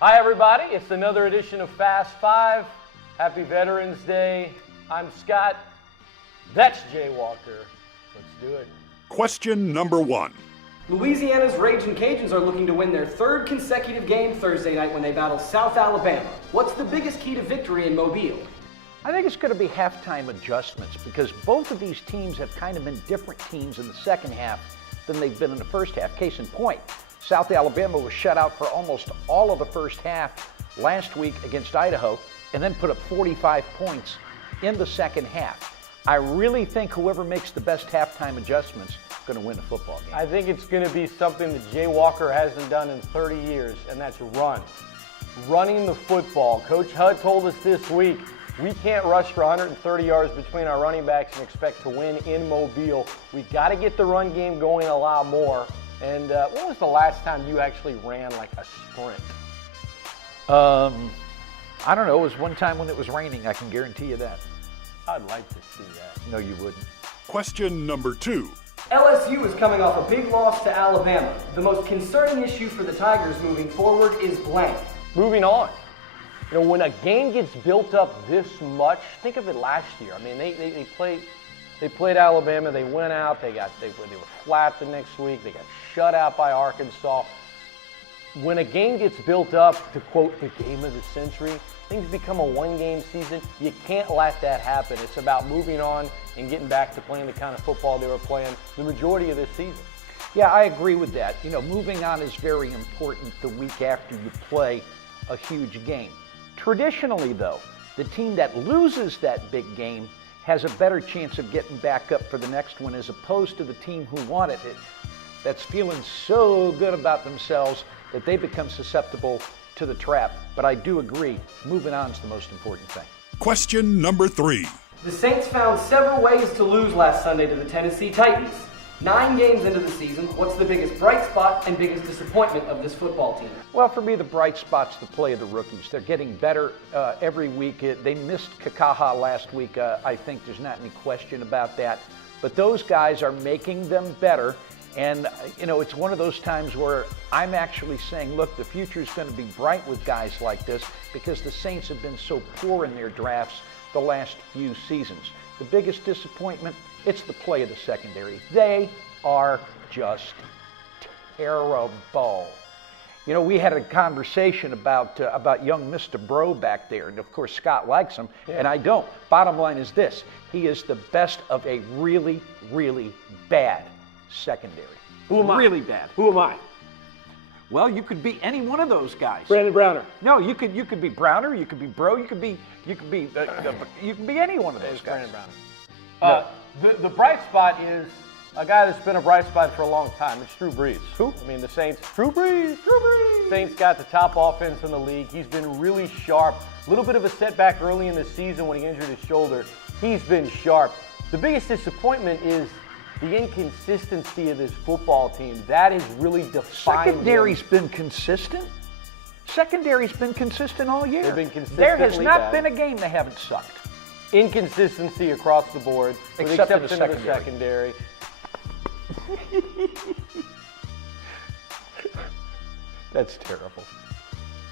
Hi everybody, it's another edition of Fast Five. Happy Veterans Day. I'm Scott. That's Jay Walker. Let's do it. Question number 1. Louisiana's Ragin Cajuns are looking to win their third consecutive game Thursday night when they battle South Alabama. What's the biggest key to victory in Mobile? I think it's going to be halftime adjustments because both of these teams have kind of been different teams in the second half than they've been in the first half. Case in point, South Alabama was shut out for almost all of the first half last week against Idaho and then put up 45 points in the second half. I really think whoever makes the best halftime adjustments is going to win the football game. I think it's going to be something that Jay Walker hasn't done in 30 years, and that's run. Running the football. Coach Hudd told us this week, we can't rush for 130 yards between our running backs and expect to win in Mobile. We've got to get the run game going a lot more. And when was the last time you actually ran like a sprint? I don't know. It was one time when it was raining. I can guarantee you that. I'd like to see that. No, you wouldn't. Question number 2. LSU is coming off a big loss to Alabama. The most concerning issue for the Tigers moving forward is blank. Moving on. You know, when a game gets built up this much, think of it last year. I mean, they played Alabama. They went out. They were flat the next week. They got shut out by Arkansas. When a game gets built up, to quote the game of the century, things become a one-game season. You can't let that happen. It's about moving on and getting back to playing the kind of football they were playing the majority of this season. Yeah, I agree with that. You know, moving on is very important the week after you play a huge game. Traditionally, though, the team that loses that big game has a better chance of getting back up for the next one as opposed to the team who won it that's feeling so good about themselves that they become susceptible to the trap. But I do agree, moving on is the most important thing. Question number 3. The Saints found several ways to lose last Sunday to the Tennessee Titans. 9 games into the season, what's the biggest bright spot and biggest disappointment of this football team? Well, for me, the bright spot's the play of the rookies. They're getting better every week. They missed Kakaha last week. I think there's not any question about that. But those guys are making them better. And, you know, it's one of those times where I'm actually saying, look, the future's going to be bright with guys like this because the Saints have been so poor in their drafts the last few seasons. The biggest disappointment, it's the play of the secondary. They are just terrible. You know, we had a conversation about young Mr. Bro back there, and of course Scott likes him, and I don't. Bottom line is this, he is the best of a really, really bad secondary. Who am I? Really bad. Who am I? Well, you could be any one of those guys. Brandon Browner. No, you could be Browner, you could be Bro, you could be any one of those guys. Brandon Browner. The bright spot is a guy that's been a bright spot for a long time. It's Drew Brees. Who? I mean, the Saints. Drew Brees. Saints got the top offense in the league. He's been really sharp. A little bit of a setback early in the season when he injured his shoulder. He's been sharp. The biggest disappointment is the inconsistency of this football team. That is really defined. Secondary's been consistent. Secondary's been consistent all year. They've been consistently There has not bad. been a game they haven't sucked. Inconsistency across the board, with Except the in the exception of the secondary. That's terrible.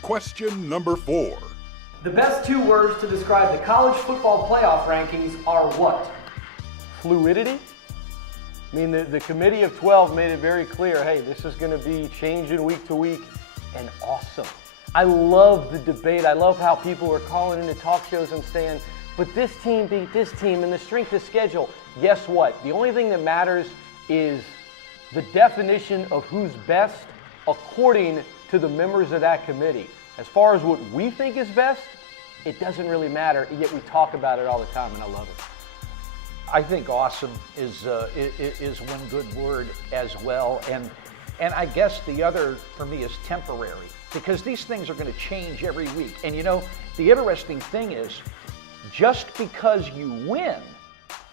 Question number 4. The best 2 words to describe the college football playoff rankings are what? Fluidity. I mean, the committee of 12 made it very clear, hey, this is going to be changing week to week, and awesome. I love the debate. I love how people are calling into talk shows and saying, but this team beat this team and the strength of schedule. Guess what? The only thing that matters is the definition of who's best according to the members of that committee. As far as what we think is best, it doesn't really matter, yet we talk about it all the time, and I love it. I think awesome is one good word as well, and I guess the other for me is temporary because these things are going to change every week. And you know, the interesting thing is, just because you win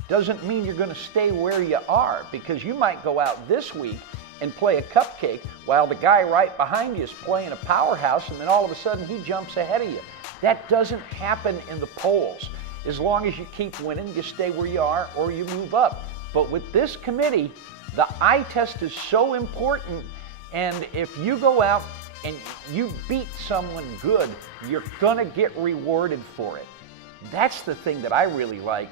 doesn't mean you're going to stay where you are because you might go out this week and play a cupcake while the guy right behind you is playing a powerhouse, and then all of a sudden he jumps ahead of you. That doesn't happen in the polls. As long as you keep winning, you stay where you are or you move up. But with this committee, the eye test is so important, and if you go out and you beat someone good, you're gonna get rewarded for it. That's the thing that I really like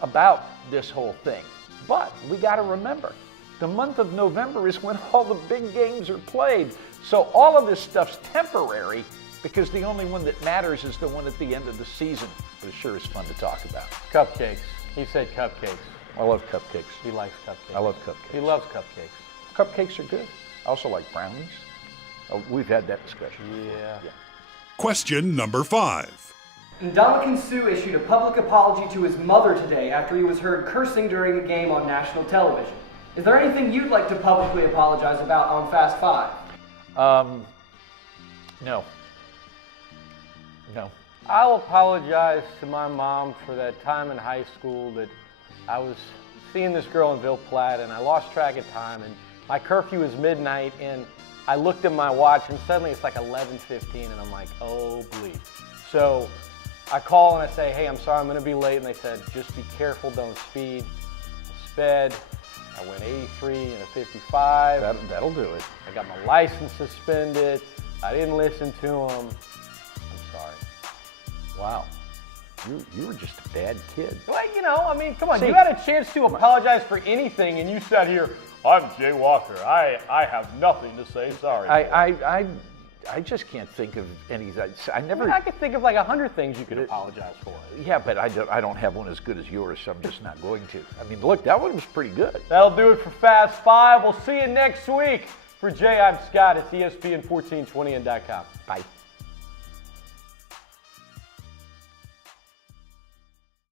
about this whole thing. But we got to remember, the month of November is when all the big games are played. So all of this stuff's temporary because the only one that matters is the one at the end of the season. But it sure is fun to talk about. Cupcakes. He said cupcakes. I love cupcakes. He likes cupcakes. I love cupcakes. He loves cupcakes. Cupcakes are good. I also like brownies. Oh, we've had that discussion. Yeah. Question number 5. Ndamukong Suh issued a public apology to his mother today after he was heard cursing during a game on national television. Is there anything you'd like to publicly apologize about on Fast 5? No. No. I'll apologize to my mom for that time in high school that I was seeing this girl in Ville Platte and I lost track of time and my curfew is midnight and I looked at my watch and suddenly it's like 11:15 and I'm like, oh bleed. So I call and I say, hey, I'm sorry, I'm going to be late. And they said, just be careful, don't speed. I sped. I went 83 and a 55. That'll do it. I got my license suspended. I didn't listen to them. I'm sorry. Wow. You were just a bad kid. Well, you know, I mean, come on. See, you had a chance to apologize for anything, and you sat here, I'm Jay Walker. I have nothing to say sorry for. I just can't think of any. I could think of like 100 things you could apologize for. Yeah, but I don't have one as good as yours, so I'm just not going to. I mean, look, that one was pretty good. That'll do it for Fast 5. We'll see you next week. For Jay, I'm Scott. It's ESPN1420.com. Bye.